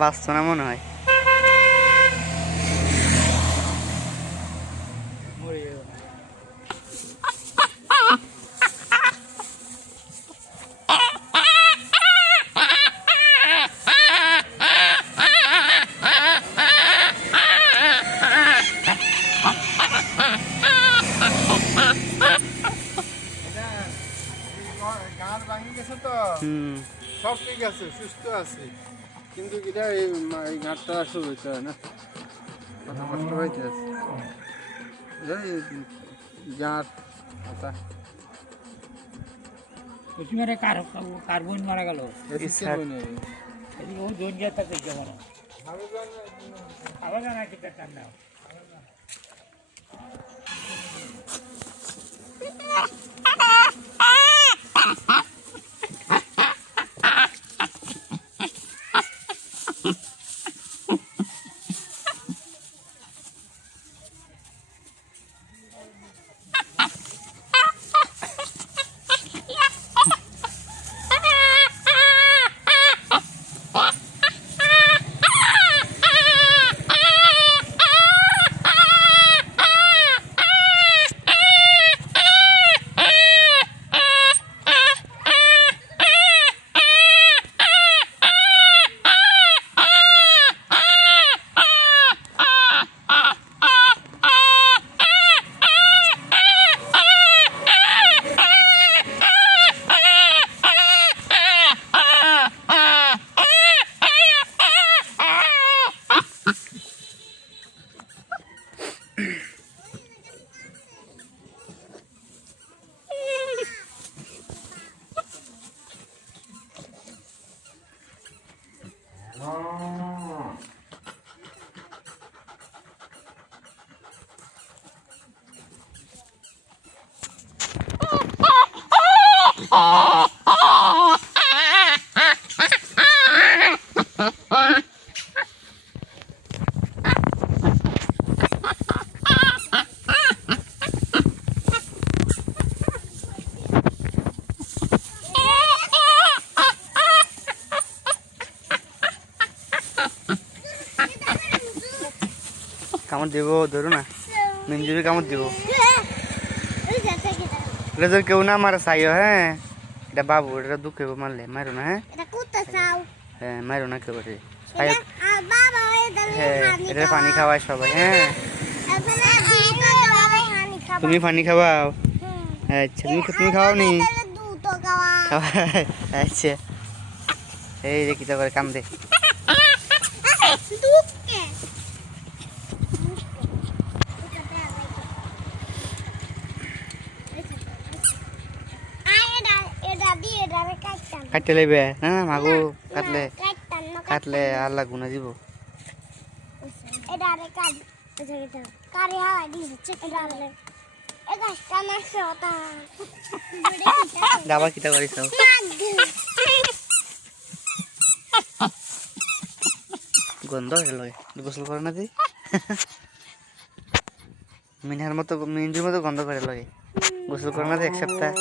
বাঁচতো না মনে হয়। সব ঠিক আছে, সুস্থ আছে, কিন্তু এটা এই ঘাটটা আসলে হইতে হয় না, কত কষ্ট হইতে আছে এই গাঁট কথা। কার্বন মারা গেল আবার জানা কি ঠান্ডা কামড় দিব, ধরো না মিঞ্জুরি কামড় দিব। এটা কেউ না মারে চাইও, হ্যাঁ এটা বাবু, এটা দুঃখ মারলে মারো না, হ্যাঁ হ্যাঁ মারো না কেউ, হ্যাঁ এটা পানি খাওয়ায় সবাই, হ্যাঁ তুমি পানি খাওয়াও, আচ্ছা তুমি খাওয়াও নি, আচ্ছা এই দেখি তো করে কান্দে। কাটতে লাগবে না মাগো, কাটলে কাটলে আর লাগবো না দিব। দাবা কিতা করিস গন্ধ হয়ে লাগে, গোসল করে না তুই মিনার মতো, মিঞ্জুর মতো গন্ধ করে লাগে, গোসল করে না এক সপ্তাহ।